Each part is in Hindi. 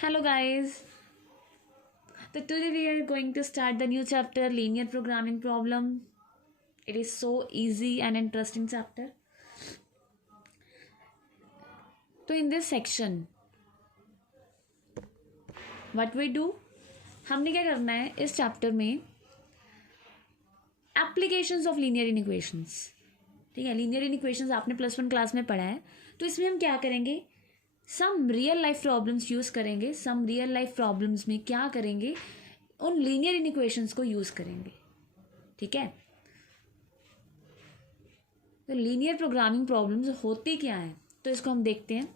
Hello guys. So today we are going to start the new chapter linear programming problem. It is so easy and interesting chapter. So in this section what we do हमने क्या करना है इस चैप्टर में एप्लीकेशंस ऑफ लीनियर इनइक्वेशंस. ठीक है, लीनियर इनइक्वेशंस आपने +1 क्लास में पढ़ा है. तो इसमें हम क्या करेंगे, some real life problems use करेंगे. सम रियल लाइफ प्रॉब्लम्स में क्या करेंगे, उन लीनियर इनइक्वेशंस को यूज़ करेंगे. ठीक है, तो लीनियर प्रोग्रामिंग प्रॉब्लम्स होती क्या है तो इसको हम देखते हैं.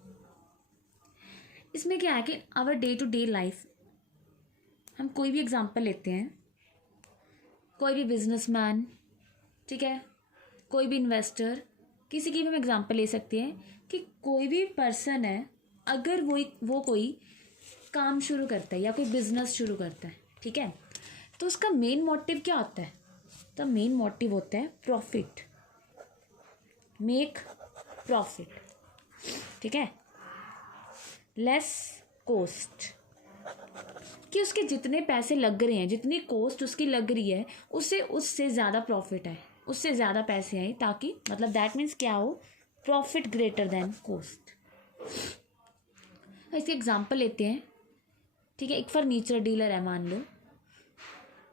इसमें क्या है कि our day to day life, हम कोई भी एग्जांपल लेते हैं. कोई भी बिजनेसमैन, ठीक है, कोई भी इन्वेस्टर, किसी की भी हम एग्जांपल ले सकते हैं कि कोई भी पर्सन है, अगर वो कोई काम शुरू करता है या कोई बिजनेस शुरू करता है, ठीक है, तो उसका मेन मोटिव क्या होता है. तो मेन मोटिव होता है प्रॉफिट, मेक प्रॉफिट. ठीक है, लेस कॉस्ट, कि उसके जितने पैसे लग रहे हैं, जितनी कॉस्ट उसकी लग रही है, उससे ज़्यादा प्रॉफिट है, उससे ज़्यादा पैसे आए, ताकि मतलब दैट मीन्स क्या हो, प्रॉफिट ग्रेटर देन कॉस्ट. इसके एग्जांपल लेते हैं. ठीक है, एक फर्नीचर डीलर है मान लो,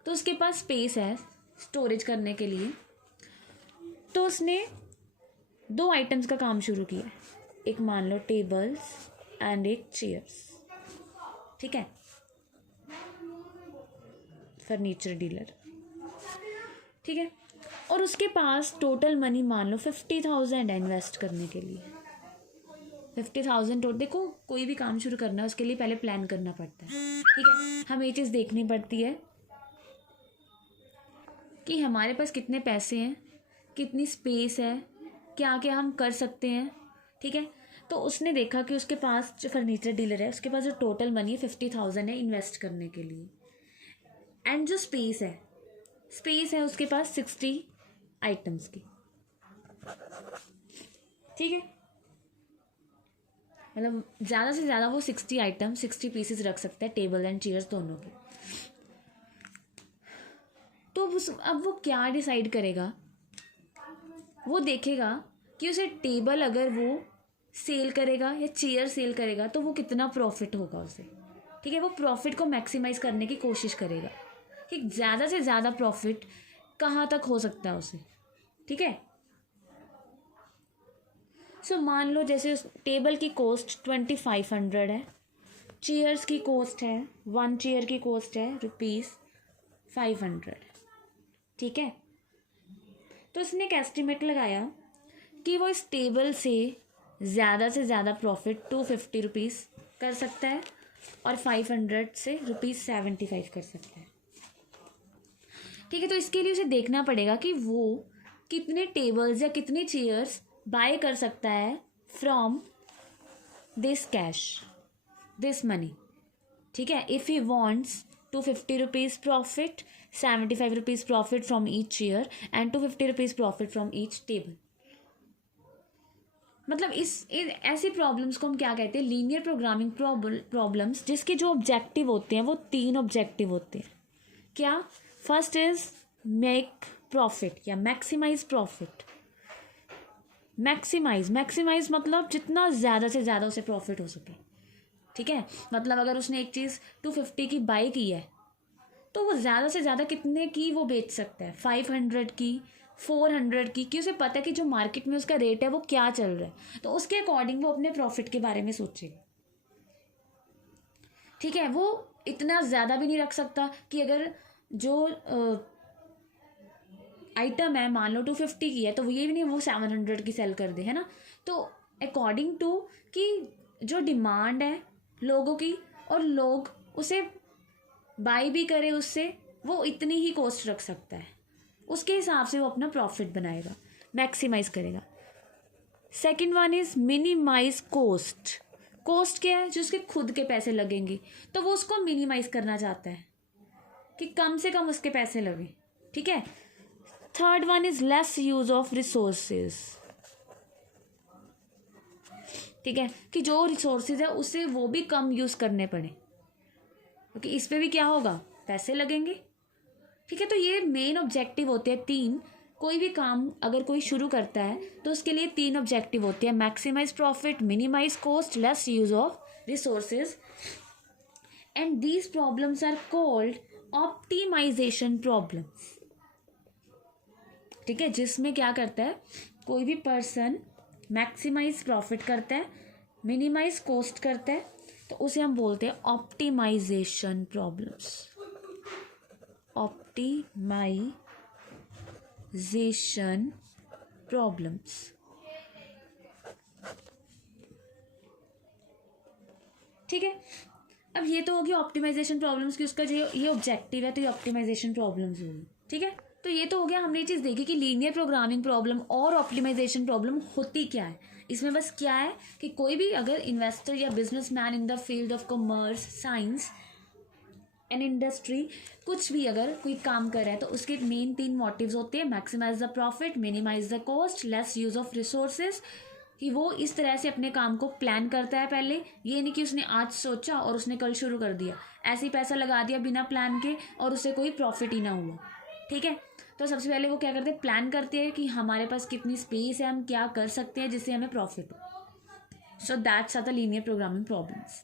तो उसके पास स्पेस है स्टोरेज करने के लिए. तो उसने 2 आइटम्स का काम शुरू किया. एक मान लो टेबल्स एंड एक चेयर्स. ठीक है, फर्नीचर डीलर. ठीक है, और उसके पास टोटल मनी मान लो 50,000 है इन्वेस्ट करने के लिए. 50,000 टोटल. देखो, कोई भी काम शुरू करना है उसके लिए पहले प्लान करना पड़ता है. ठीक है, हमें ये चीज़ देखनी पड़ती है कि हमारे पास कितने पैसे हैं, कितनी स्पेस है, क्या क्या हम कर सकते हैं. ठीक है, तो उसने देखा कि उसके पास, जो फर्नीचर डीलर है, उसके पास जो टोटल मनी 50,000 है इन्वेस्ट करने के लिए. एंड जो स्पेस है उसके पास 60 आइटम्स की. ठीक है, मतलब ज़्यादा से ज़्यादा वो 60 आइटम, 60 पीसेस रख सकता है, टेबल एंड चेयर्स दोनों की. तो अब वो क्या डिसाइड करेगा, वो देखेगा कि उसे टेबल अगर वो सेल करेगा या चेयर सेल करेगा तो वो कितना प्रॉफिट होगा उसे. ठीक है, वो प्रॉफिट को मैक्सिमाइज करने की कोशिश करेगा कि ज़्यादा से ज़्यादा प्रॉफिट कहाँ तक हो सकता है उसे. ठीक है, सो मान लो जैसे उस टेबल की कॉस्ट 2500 है, चेयर्स की कॉस्ट है, 1 चेयर की कॉस्ट है ₹500. ठीक है, तो उसने एक एस्टिमेट लगाया कि वो इस टेबल से ज़्यादा प्रॉफिट ₹250 कर सकता है और 500 से ₹75 कर सकता है. ठीक है, तो इसके लिए उसे देखना पड़ेगा कि वो कितने टेबल्स या कितने चेयर्स बाय कर सकता है from this cash, this money. ठीक है, if he wants ₹250 profit, ₹75 profit from each chair and ₹250 profit from each table. मतलब ऐसी प्रॉब्लम्स को हम क्या कहते हैं, लीनियर प्रोग्रामिंग प्रॉब्लम्स, जिसके जो ऑब्जेक्टिव होते हैं वो 3 ऑब्जेक्टिव होते हैं. क्या, फर्स्ट इज मेक प्रॉफिट या मैक्सिमाइज प्रॉफिट. मैक्सिमाइज मतलब जितना ज़्यादा से ज़्यादा उसे प्रॉफिट हो सके. ठीक है, मतलब अगर उसने एक चीज़ 250 की बाई की है तो वो ज़्यादा से ज़्यादा कितने की वो बेच सकता है, 500 की, 400 की, कि उसे पता है कि जो मार्केट में उसका रेट है वो क्या चल रहा है, तो उसके अकॉर्डिंग वो अपने प्रॉफिट के बारे में सोचेगा. ठीक है, वो इतना ज़्यादा भी नहीं रख सकता कि अगर जो आइटम है मान लो 250 की है तो वो ये भी नहीं वो 700 की सेल कर दे, है ना. तो अकॉर्डिंग टू कि जो डिमांड है लोगों की और लोग उसे बाई भी करे उससे, वो इतनी ही कॉस्ट रख सकता है, उसके हिसाब से वो अपना प्रॉफिट बनाएगा, मैक्सिमाइज करेगा. Second one is minimise cost. Cost क्या है, जो उसके खुद के पैसे लगेंगे, तो वो उसको मिनिमाइज करना चाहता है कि कम से कम उसके पैसे लगे. ठीक है, third one is less use of resources. ठीक है, कि जो रिसोर्सेज है उससे वो भी कम यूज़ करने पड़े, क्योंकि इस पर भी क्या होगा, पैसे लगेंगे। ठीक है, तो ये मेन ऑब्जेक्टिव होते हैं तीन। कोई भी काम अगर कोई शुरू करता है तो उसके लिए तीन ऑब्जेक्टिव होते हैं, maximise profit, minimise cost, less use of resources, and these problems are called optimisation problems. ठीक है, जिसमें क्या करता है, कोई भी पर्सन मैक्सिमाइज प्रॉफिट करता है, मिनिमाइज कॉस्ट करता है, तो उसे हम बोलते हैं ऑप्टिमाइजेशन प्रॉब्लम्स। Optimisation problems. ठीक है, अब ये तो होगी ऑप्टिमाइजेशन प्रॉब्लम्स की उसका जो ये ऑब्जेक्टिव है, तो ये ऑप्टिमाइजेशन प्रॉब्लम्स होगी। ठीक है, तो ये तो हो गया, हमने ये चीज़ देखी कि लीनियर प्रोग्रामिंग प्रॉब्लम और ऑप्टिमाइजेशन प्रॉब्लम होती क्या है। इसमें बस क्या है कि कोई भी अगर इन्वेस्टर या businessman in the field of commerce, science and industry कुछ भी अगर कोई काम कर रहा है तो उसके मेन तीन मोटिव्स होते हैं, maximise the profit, minimise the cost, less use of resources. कि वो इस तरह से अपने काम को प्लान करता है पहले, ये नहीं कि उसने आज सोचा और उसने कल शुरू कर दिया, ऐसे ही पैसा लगा दिया बिना प्लान के और उससे कोई प्रॉफिट ही ना हुआ। ठीक है, तो सबसे पहले वो क्या करते हैं, प्लान करते हैं कि हमारे पास कितनी स्पेस है, हम क्या कर सकते हैं जिससे हमें प्रॉफिट हो। So that's are the linear programming problems.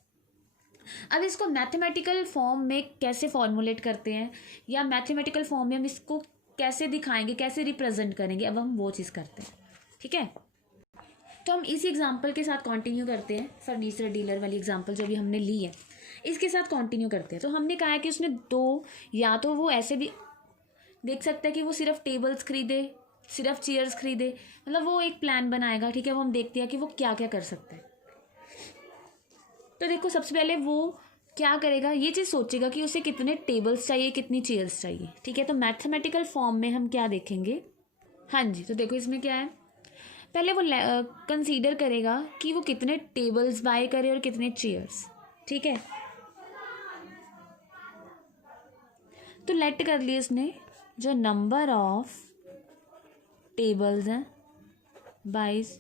अब इसको मैथमेटिकल फॉर्म में कैसे फॉर्मुलेट करते हैं या मैथमेटिकल फॉर्म में हम इसको कैसे दिखाएंगे, कैसे रिप्रेजेंट करेंगे, अब हम वो चीज़ करते हैं। ठीक है, तो हम इसी एग्जांपल के साथ कंटिन्यू करते हैं, फर्नीचर डीलर वाली एग्जांपल जो भी हमने ली है इसके साथ कंटिन्यू करते हैं। तो हमने कहा है कि उसने दो, या तो वो ऐसे भी देख सकता है कि वो सिर्फ टेबल्स खरीदे, सिर्फ चेयर्स खरीदे, मतलब वो एक प्लान बनाएगा। ठीक है, वो हम देखते हैं कि वो क्या क्या कर सकता है। तो देखो, सबसे पहले वो क्या करेगा, ये चीज़ सोचेगा कि उसे कितने टेबल्स चाहिए, कितनी चेयर्स चाहिए। ठीक है, तो मैथमेटिकल फॉर्म में हम क्या देखेंगे, हाँ जी, तो देखो इसमें क्या है, पहले वो कंसीडर करेगा कि वो कितने टेबल्स बाय करे और कितने चेयर्स। ठीक है, तो लेट कर लिए उसने जो नंबर ऑफ टेबल्स हैं बाइस,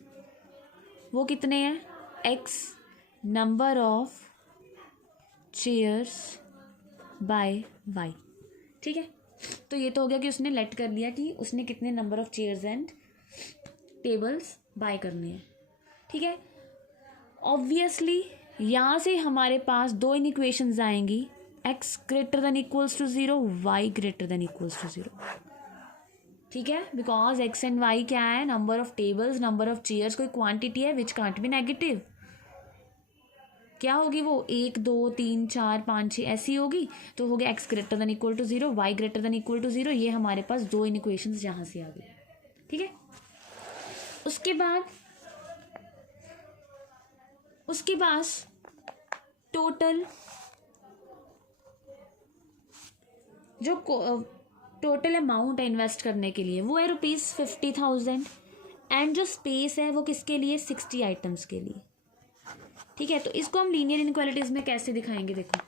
वो कितने हैं, x, number of chairs by y. ठीक है, तो ये तो हो गया कि उसने लेट कर लिया कि उसने कितने number of chairs and tables buy करने हैं। ठीक है, ऑब्वियसली यहाँ से हमारे पास दो इक्वेशंस आएंगी, x greater than equals to 0, y greater than equals to 0। ठीक है, बिकॉज एक्स एंड वाई क्या है, number of tables, number of chairs, कोई क्वांटिटी है विच कांट बी नेगेटिव। क्या होगी वो, 1 2 3 4 5 6 ऐसी होगी। तो हो गया x greater than equal to 0, y greater than equal to 0। ये हमारे पास दो इक्वेशंस यहाँ से आ गई। ठीक है, उसके पास टोटल जो टोटल अमाउंट है इन्वेस्ट करने के लिए वो है ₹50,000, एंड जो स्पेस है वो किसके लिए, 60 आइटम्स के लिए। ठीक है, तो इसको हम लीनियर इनक्वालिटीज़ में कैसे दिखाएंगे, देखो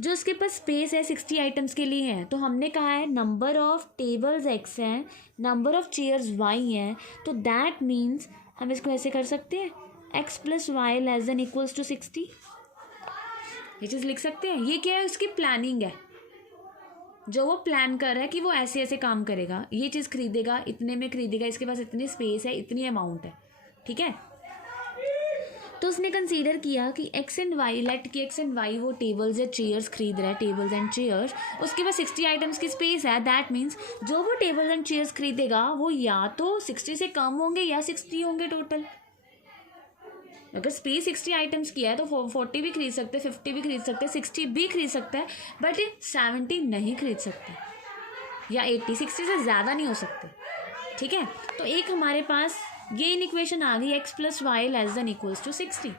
जो इसके पास स्पेस है 60 आइटम्स के लिए है, तो हमने कहा है नंबर ऑफ टेबल्स एक्स हैं, नंबर ऑफ चेयर्स वाई हैं, तो दैट मीन्स हम इसको ऐसे कर सकते हैं, x plus y less than equals to 60। ये चीज़ लिख सकते हैं। ये क्या है, उसकी प्लानिंग है, जो वो प्लान कर रहा है कि वो ऐसे ऐसे काम करेगा, ये चीज़ खरीदेगा, इतने में खरीदेगा, इसके पास इतनी स्पेस है, इतनी अमाउंट है। ठीक है, तो उसने कंसीडर किया कि एक्स एंड वाई, लेट कि एक्स एंड वाई वो टेबल्स या चेयर्स खरीद रहा है, टेबल्स एंड चेयर्स, उसके पास 60 आइटम्स की स्पेस है। दैट मीन्स जो वो टेबल्स एंड चेयर्स खरीदेगा वो या तो 60 से कम होंगे या 60 होंगे टोटल। अगर स्पेस 60 आइटम्स की है तो 40 भी खरीद सकते हैं, 50 भी खरीद सकते हैं, 60 भी खरीद सकता है, बट 70 नहीं खरीद सकते, या 80, 60 से ज़्यादा नहीं हो सकते। ठीक है, तो एक हमारे पास ये इक्वेशन आ गई, x plus y less than equals to 60।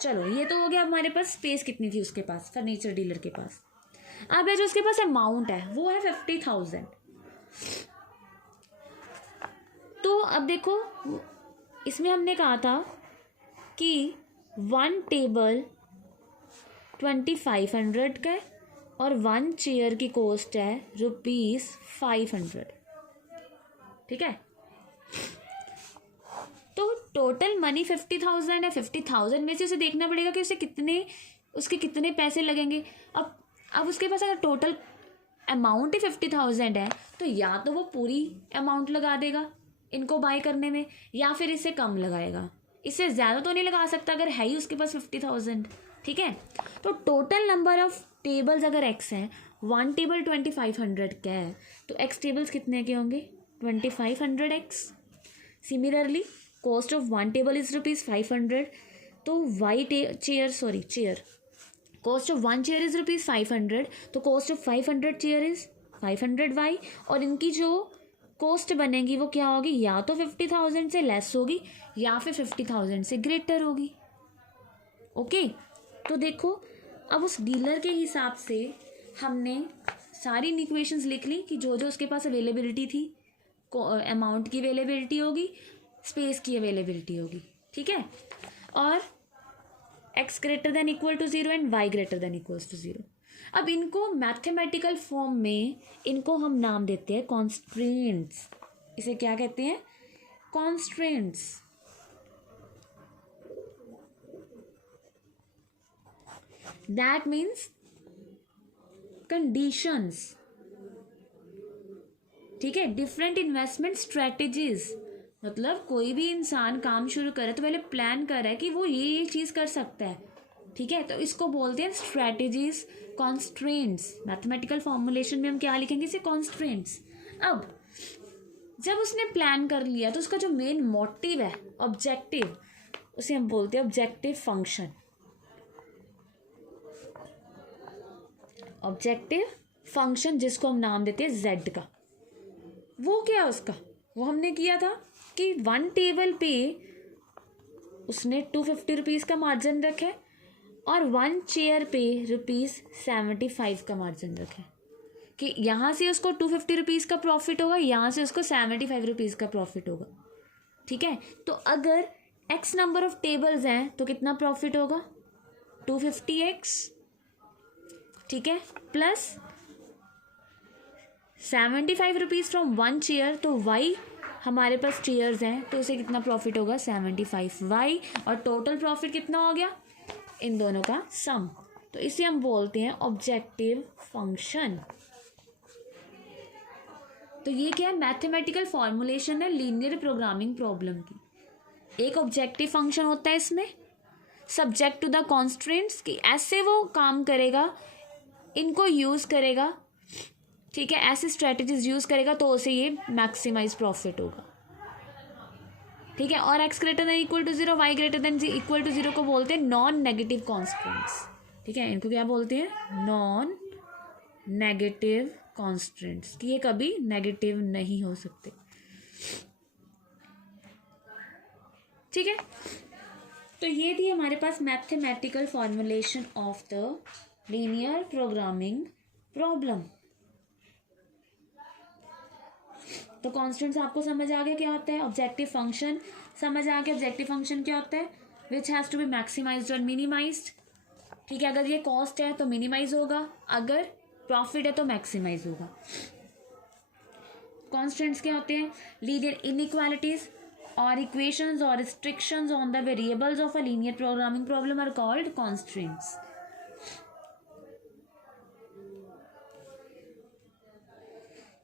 चलो, ये तो हो गया हमारे पास स्पेस कितनी थी उसके पास, फर्नीचर डीलर के पास। अब है जो उसके पास अमाउंट है वो है 50,000। तो अब देखो, इसमें हमने कहा था कि 1 टेबल 2500 का है और 1 चेयर की कॉस्ट है ₹500। ठीक है, तो टोटल मनी 50,000 है, 50,000 में से उसे देखना पड़ेगा कि उसके कितने पैसे लगेंगे। अब उसके पास अगर टोटल अमाउंट ही 50,000 है तो या तो वो पूरी अमाउंट लगा देगा इनको बाय करने में, या फिर इससे कम लगाएगा। इससे ज़्यादा तो नहीं लगा सकता अगर है ही उसके पास 50,000। ठीक है, तो टोटल नंबर ऑफ टेबल्स अगर एक्स हैं, वन टेबल 2500 का है, तो एक्स टेबल्स कितने के होंगे? 2500 x. Similarly cost of one table is ₹500, तो y chair cost of one chair is ₹500, तो cost of 500 chair is 500 y. और इनकी जो कॉस्ट बनेगी वो क्या होगी? या तो 50,000 से लेस होगी या फिर 50,000 से ग्रेटर होगी। ओके, तो देखो अब उस डीलर के हिसाब से हमने सारी इक्वेशंस लिख ली कि जो जो उसके पास अवेलेबिलिटी थी, अमाउंट की अवेलेबिलिटी होगी, स्पेस की अवेलेबिलिटी होगी। ठीक है, और x greater than equal to 0 and y greater than equals to 0। अब इनको मैथमेटिकल फॉर्म में इनको हम नाम देते हैं कॉन्स्ट्रेंट्स। इसे क्या कहते हैं? कॉन्स्ट्रेंट्स। That means conditions. ठीक है, डिफरेंट इन्वेस्टमेंट स्ट्रेटेजीज। मतलब कोई भी इंसान काम शुरू करे तो पहले प्लान कर रहा है कि वो ये चीज़ कर सकता है। ठीक है, तो इसको बोलते हैं स्ट्रेटेजीज, कॉन्स्ट्रेंट्स। मैथमेटिकल फॉर्मुलेशन में हम क्या लिखेंगे? इसे कॉन्स्ट्रेंट्स। अब जब उसने प्लान कर लिया तो उसका जो मेन मोटिव है, ऑब्जेक्टिव, उसे हम बोलते हैं ऑब्जेक्टिव फंक्शन। ऑब्जेक्टिव फंक्शन जिसको हम नाम देते हैं जेड का, वो क्या है उसका? वो हमने किया था कि वन टेबल पे उसने 250 रुपीज़ का मार्जिन रखा है और वन चेयर पे ₹75 का मार्जिन रखा है कि यहाँ से उसको 250 रुपीज़ का प्रॉफिट होगा, यहाँ से उसको 75 रुपीज़ का प्रॉफिट होगा। ठीक है, तो अगर एक्स नंबर ऑफ टेबल्स हैं तो कितना प्रॉफिट होगा? 250x। ठीक है, plus 75 rupees from one chair, तो वाई हमारे पास चेयर्स हैं तो उसे कितना प्रॉफिट होगा? 75y। और टोटल प्रॉफिट कितना हो गया? इन दोनों का सम। तो इसे हम बोलते हैं ऑब्जेक्टिव फंक्शन। तो ये क्या है? मैथमेटिकल फॉर्मुलेशन है लीनियर प्रोग्रामिंग प्रॉब्लम की। एक ऑब्जेक्टिव फंक्शन होता है इसमें, सब्जेक्ट टू द कॉन्स्ट्रेंट्स, कि ऐसे वो काम करेगा, इनको यूज़ करेगा। ठीक है, ऐसे स्ट्रेटजीज यूज़ करेगा तो उसे ये मैक्सिमाइज प्रॉफिट होगा। ठीक है, और x greater than equal to 0, y greater than equal to 0 को बोलते हैं नॉन नेगेटिव कॉन्स्टेंट्स। ठीक है, इनको क्या बोलते हैं? नॉन नेगेटिव कॉन्स्टेंट्स, कि ये कभी नेगेटिव नहीं हो सकते। ठीक है, तो ये थी हमारे पास mathematical formulation of the linear programming problem. तो कॉन्स्टेंट्स आपको समझ आ गया क्या होता है? ऑब्जेक्टिव फंक्शन समझ आ गया। ऑब्जेक्टिव फंक्शन क्या होता है? Which has to be maximised और मिनिमाइज्ड। ठीक है, अगर ये कॉस्ट है तो मिनिमाइज होगा, अगर प्रॉफिट है तो मैक्सिमाइज होगा। कॉन्स्टेंट्स क्या होते हैं? लीनियर इनइक्वालिटीज और इक्वेशंस और restrictions on the variables of a linear programming problem are called constants.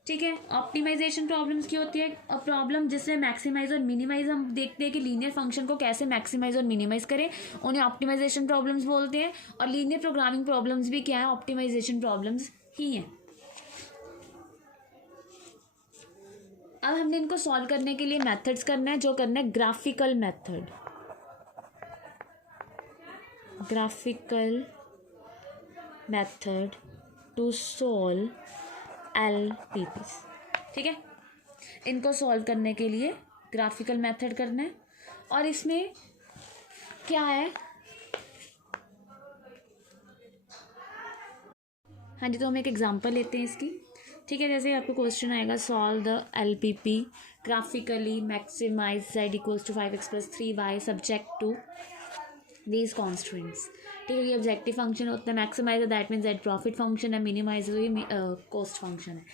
ठीक है, ऑप्टिमाइजेशन प्रॉब्लम्स की होती है प्रॉब्लम जिसमें मैक्सिमाइज और मिनिमाइज, हम देखते हैं कि लीनियर फंक्शन को कैसे मैक्सिमाइज और मिनिमाइज करें, उन्हें ऑप्टिमाइजेशन प्रॉब्लम्स बोलते हैं। और लीनियर प्रोग्रामिंग प्रॉब्लम्स भी क्या है? ऑप्टिमाइजेशन प्रॉब्लम्स ही हैं। अब हमने इनको सॉल्व करने के लिए मेथड्स करना है, जो करना है graphical method. Graphical method to solve LPPs। ठीक है, इनको सॉल्व करने के लिए ग्राफिकल मेथड करना है। और इसमें क्या है? हाँ जी, तो हम एक एग्जांपल लेते हैं इसकी। ठीक है, जैसे आपको क्वेश्चन आएगा, solve the LPP graphically maximise z equals to 5x + 3y subject to these constants. ठीक है, ये ऑब्जेक्टिव फंक्शन होता है। Maximise that means that profit function है, मिनिमाइज कॉस्ट फंक्शन है।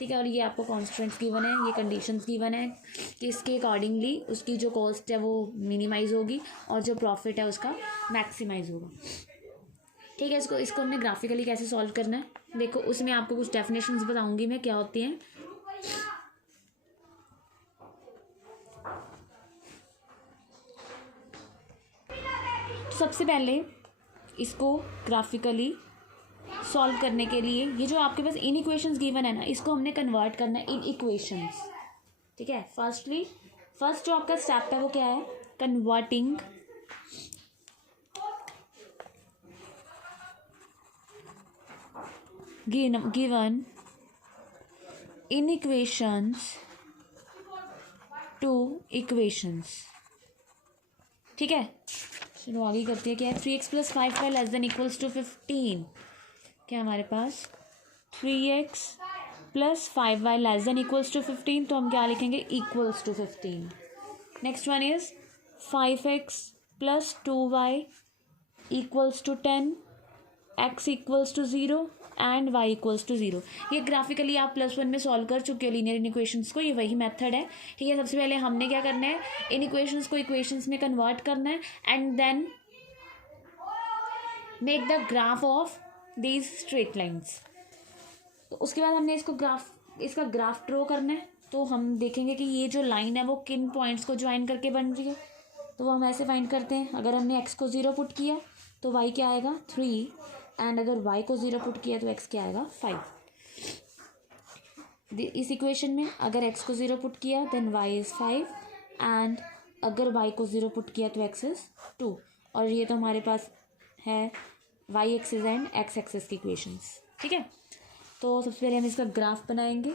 ठीक है। और ये आपको कॉन्स्टेंट्स गिवन है, ये कंडीशंस गिवन है कि इसके अकॉर्डिंगली उसकी जो कॉस्ट है वो मिनिमाइज़ होगी और जो प्रॉफिट है उसका मैक्सिमाइज होगा। ठीक है। इसको हमने ग्राफिकली कैसे सॉल्व करना है, देखो उसमें आपको कुछ डेफिनेशंस बताऊंगी मैं क्या होती हैं। सबसे पहले इसको ग्राफिकली सॉल्व करने के लिए ये जो आपके पास इन इक्वेशंस गिवन है ना, इसको हमने कन्वर्ट करना है इन इक्वेशंस। ठीक है। फर्स्ट जो आपका स्टेप है वो क्या है, कन्वर्टिंग गिवन इनइक्वेशंस टू इक्वेशंस। ठीक है। चलो आगे करते हैं। क्या है, 3x + 5y <= 15। क्या हमारे पास 3x + 5y <= 15, तो हम क्या लिखेंगे, = 15। Next one is 5x + 2y = 10, x = 0 and y = 0। ये ग्राफिकली आप +1 में सॉल्व कर चुके हो लीनियर इक्वेशंस को, ये वही मेथड है। ठीक है। सबसे पहले हमने क्या करना है, इन इक्वेशंस को इक्वेशंस में कन्वर्ट करना है and then make the graph of these straight lines. तो उसके बाद हमने इसका ग्राफ ड्रॉ करना है। तो हम देखेंगे कि ये जो लाइन है वो किन पॉइंट्स को ज्वाइन करके बन रही है, तो वो हम ऐसे फाइंड करते हैं। अगर हमने x को 0 पुट किया तो y क्या आएगा, 3, एंड अगर y को 0 पुट किया तो x क्या आएगा, 5। इस इक्वेशन में अगर x को 0 पुट किया देन y इज़ 5, एंड अगर y को 0 पुट किया तो x इज़ 2। और ये तो हमारे पास है y axis and x axis की इक्वेशंस। ठीक है। तो सबसे पहले हम इसका ग्राफ बनाएंगे।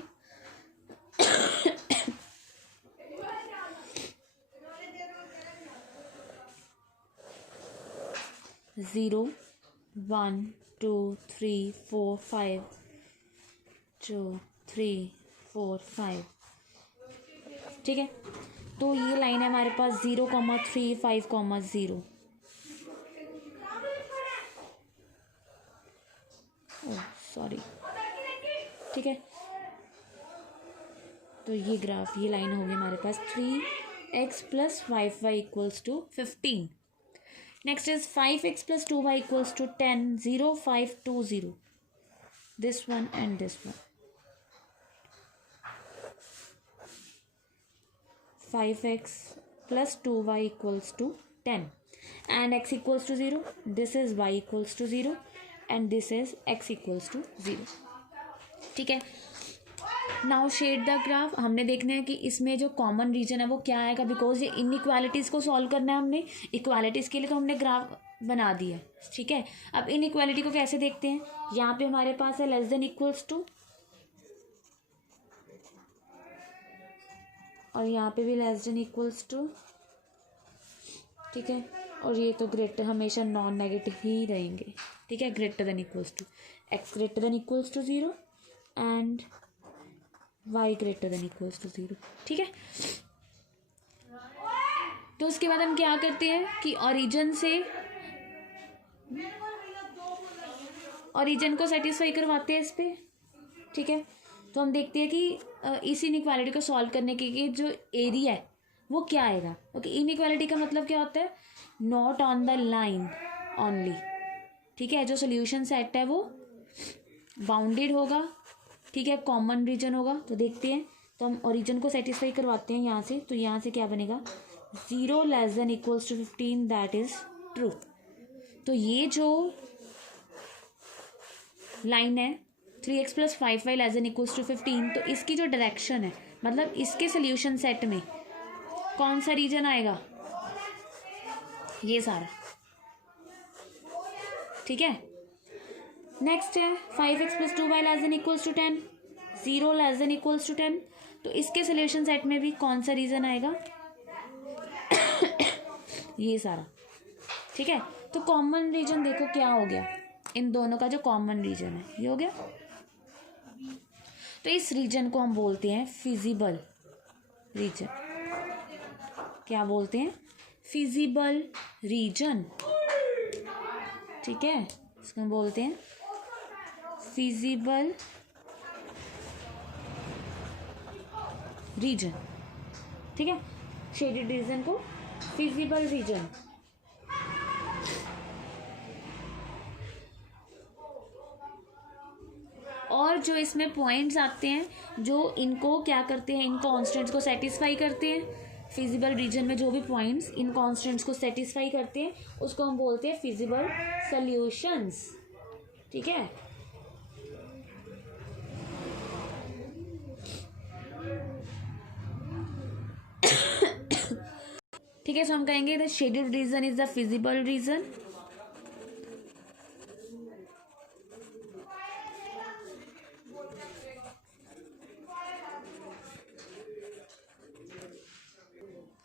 0 1 2 3 4 5 2 3 4 5। ठीक है। तो ये लाइन है हमारे पास 0, 3 5, 0। सॉरी। ठीक है। तो ये लाइन होगी हमारे पास 3x + 5y = 15। Next is 5x + 2y = 10, 0 5 2 0, this one and this one। 5x + 2y = 10 and x = 0, this is y = 0 and this is x = 0। ठीक है। Now shade the graph. हमने देखना है कि इसमें जो कॉमन रीजन है वो क्या आएगा, बिकॉज ये इनइक्वालिटीज़ को सॉल्व करना है हमने। इक्वालिटीज़ के लिए तो हमने ग्राफ बना दिया। ठीक है। अब इनइक्वालिटी को कैसे देखते हैं, यहाँ पे हमारे पास है <= और यहाँ पे भी <= ठीक है। और ये तो ग्रेटर हमेशा नॉन नेगेटिव ही रहेंगे। ठीक है। <= x > 0 एंड y > 0। ठीक है। तो उसके बाद हम क्या करते हैं कि ओरिजिन को सेटिस्फाई करवाते हैं इस पे। ठीक है। तो हम देखते हैं कि इस इनइक्वालिटी को सॉल्व करने के जो एरिया है वो क्या आएगा। ओके। इनइक्वालिटी का मतलब क्या होता है, not on the line only. ठीक है। जो सोल्यूशन सेट है वो बाउंडेड होगा। ठीक है। कॉमन रीजन होगा। तो देखते हैं, तो हम ओरिजिन को सेटिस्फाई करवाते हैं यहाँ से। तो यहाँ से क्या बनेगा, 0 <= 15, दैट इज ट्रू। तो ये जो लाइन है 3x + 5y <= 15, तो इसकी जो डायरेक्शन है, मतलब इसके सोल्यूशन सेट में कौन सा रीजन आएगा, ये सारा। ठीक है। नेक्स्ट है 5x + 2y <= 10, 0 <= 10, तो इसके सोल्यूशन सेट में भी कौन सा रीजन आएगा, ये सारा। ठीक है। तो कॉमन रीजन देखो क्या हो गया, इन दोनों का जो कॉमन रीजन है ये हो गया। तो इस रीजन को हम बोलते हैं फिजिबल रीजन। क्या बोलते हैं, फिजिबल रीजन। ठीक है। इसको हम बोलते हैं फिजिबल रीजन, ठीक है, शेडेड रीजन को फिजिबल रीजन। और जो इसमें पॉइंट्स आते हैं जो इनको क्या करते हैं, इन कॉन्स्टेंट्स को सेटिस्फाई करते हैं, फिजिबल रीजन में जो भी पॉइंट्स इन कॉन्स्टेंट्स को सेटिस्फाई करते हैं उसको हम बोलते हैं फिजिबल सॉल्यूशंस, ठीक है। ठीक है, सो हम कहेंगे the shaded region is the feasible region.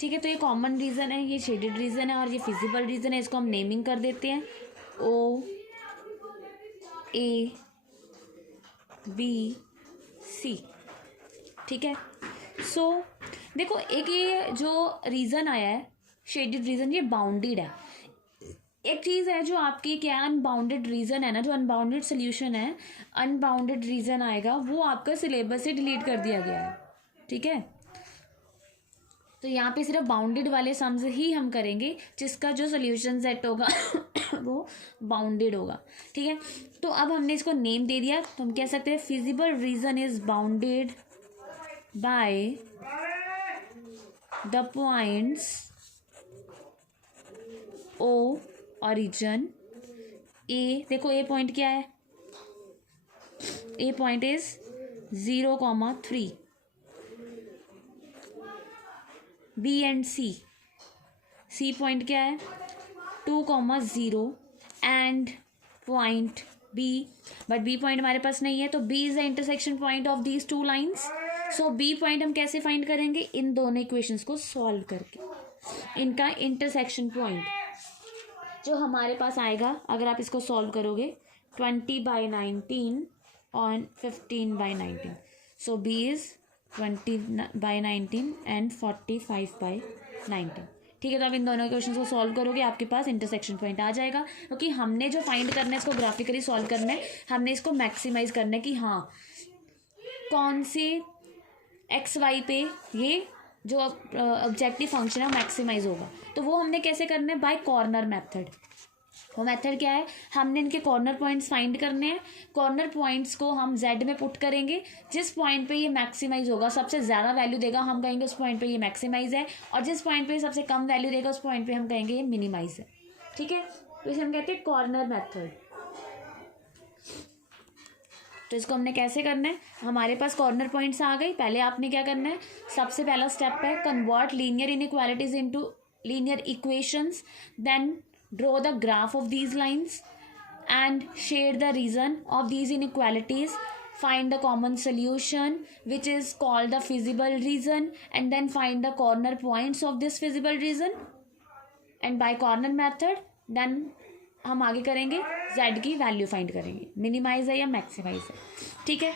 ठीक है, तो ये कॉमन रीजन है, ये शेडेड रीजन है और ये फिजिबल रीजन है। इसको हम नेमिंग कर देते हैं O A B C, ठीक है। सो देखो, एक ये जो रीजन आया है शेडेड रीजन, ये बाउंडेड है। एक चीज़ है जो आपकी क्या अनबाउंडेड रीजन है ना, जो अनबाउंडेड सोल्यूशन है, अनबाउंडेड रीजन आएगा वो आपका सिलेबस से डिलीट कर दिया गया है, ठीक है। तो यहाँ पे सिर्फ बाउंडेड वाले सम्स ही हम करेंगे जिसका जो सोल्यूशन सेट होगा वो बाउंडेड होगा, ठीक है। तो अब हमने इसको नेम दे दिया, तो हम कह सकते हैं feasible region is bounded by the points O origin A। देखो A पॉइंट क्या है, A point is 0,3, B and C point क्या है 2,0 and point B, but B point हमारे पास नहीं है, तो B is the intersection point of these two lines. So B point हम कैसे फाइंड करेंगे, इन दोनों इक्वेशंस को सॉल्व करके। इनका इंटरसेक्शन पॉइंट जो हमारे पास आएगा, अगर आप इसको सॉल्व करोगे 20/19 और 15/19, सो B इज 20/19 एंड 45/19, ठीक है। तो आप इन दोनों क्वेश्चंस को सॉल्व करोगे, आपके पास इंटरसेक्शन पॉइंट आ जाएगा, क्योंकि हमने जो फाइंड करना है इसको ग्राफिकली सॉल्व करना है, हमने इसको मैक्सिमाइज करना है कि हाँ कौन से एक्स वाई पे ये जो ऑब्जेक्टिव फंक्शन है मैक्सिमाइज होगा। तो वो हमने कैसे करना है, बाय कॉर्नर मेथड। वो मेथड क्या है, हमने इनके कॉर्नर पॉइंट्स फाइंड करने हैं, कॉर्नर पॉइंट्स को हम जेड में पुट करेंगे, जिस पॉइंट पे ये मैक्सिमाइज होगा, सबसे ज़्यादा वैल्यू देगा, हम कहेंगे उस पॉइंट पे ये मैक्सिमाइज है, और जिस पॉइंट पे सबसे कम वैल्यू देगा उस पॉइंट पे हम कहेंगे ये मिनिमाइज है, ठीक है। तो इसे हम कहते हैं कॉर्नर मेथड। तो इसको हमने कैसे करना है, हमारे पास कॉर्नर पॉइंट्स आ गई, पहले आपने क्या करना है, सबसे पहला स्टेप है convert linear inequalities into linear equations, then draw the graph of these lines and shade the region of these inequalities, find the common solution which is called the feasible reason, and then find the corner points of this feasible reason, and by corner method then हम आगे करेंगे z की वैल्यू फाइंड करेंगे, मिनिमाइज है या मैक्सिमाइज है, ठीक है।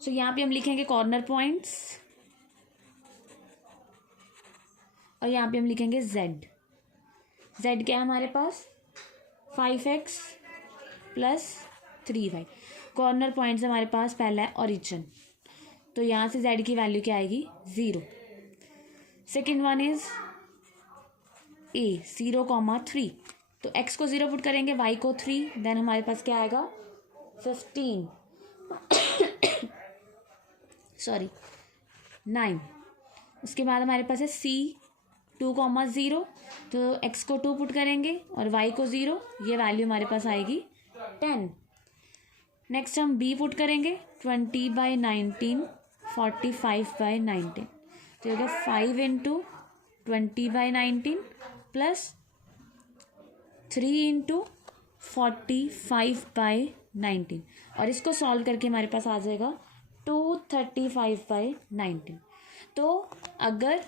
सो यहाँ पे हम लिखेंगे कॉर्नर पॉइंट्स और यहाँ पे हम लिखेंगे z क्या है हमारे पास 5x + 3y। कॉर्नर पॉइंट्स हमारे पास पहला है ओरिजिन, तो यहाँ से z की वैल्यू क्या आएगी 0। सेकेंड वन इज a 0,3, तो x को 0 पुट करेंगे, y को 3, देन हमारे पास क्या आएगा 15 सॉरी 9। उसके बाद हमारे पास है c 2,0, तो x को 2 पुट करेंगे और y को 0, ये वैल्यू हमारे पास आएगी 10। नेक्स्ट हम b पुट करेंगे 20/19 45/19, तो ये होगा 5 × 20/19 + 3 × 45/19, और इसको सॉल्व करके हमारे पास आ जाएगा 235/19। तो अगर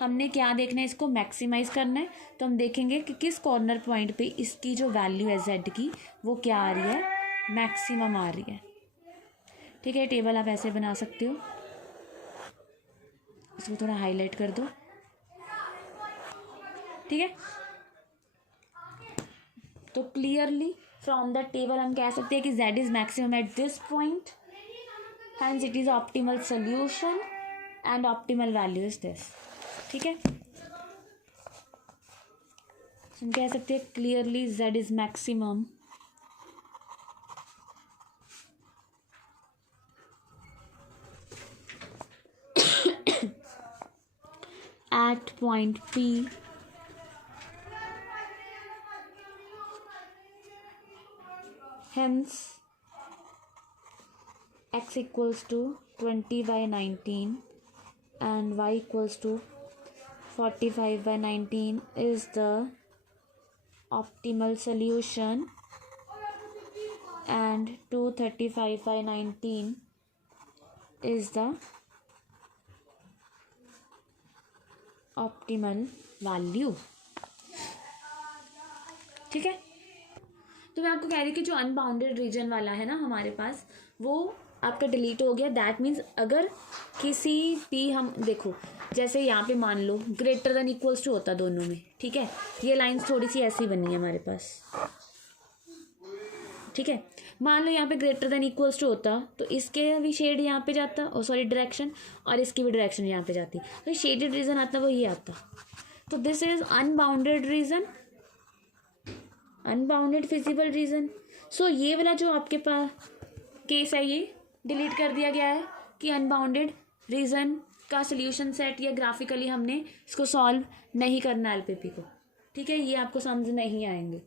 हमने क्या देखना है, इसको मैक्सिमाइज करना है, तो हम देखेंगे कि किस कॉर्नर पॉइंट पे इसकी जो वैल्यू है z की वो क्या आ रही है, मैक्सिमम आ रही है, ठीक है। टेबल आप ऐसे बना सकते हो, इसको थोड़ा हाईलाइट कर दो, ठीक है। तो क्लियरली फ्रॉम द टेबल हम कह सकते हैं कि z is maximum at this point hence it is optimal solution and optimal value is this. ठीक है, हम कह सकते हैं clearly z is maximum at point P hence x equals to 20/19 and y equals to 45/19 is the optimal solution and 235/19 is the optimal value. ठीक है, तो मैं आपको कह रही कि जो अनबाउंडेड रीजन वाला है ना हमारे पास, वो आपका डिलीट हो गया. दैट मीन्स अगर किसी भी, हम देखो जैसे यहाँ पे मान लो ग्रेटर देन इक्वल्स टू होता दोनों में. ठीक है, ये लाइंस थोड़ी सी ऐसी बनी है हमारे पास. ठीक है, मान लो यहाँ पे ग्रेटर देन इक्वल्स टू होता तो इसके भी शेड यहाँ पे जाता, और सॉरी डायरेक्शन, और इसकी भी डायरेक्शन यहाँ पे जाती, तो शेडेड रीजन आता वो ये आता. तो this is unbounded region, unbounded feasible region. So ये वाला जो आपके पास केस है ये डिलीट कर दिया गया है कि अनबाउंडेड रीजन का सोल्यूशन सेट या ग्राफिकली हमने इसको सॉल्व नहीं करना एलपीपी को. ठीक है, ये आपको समझ नहीं आएंगे.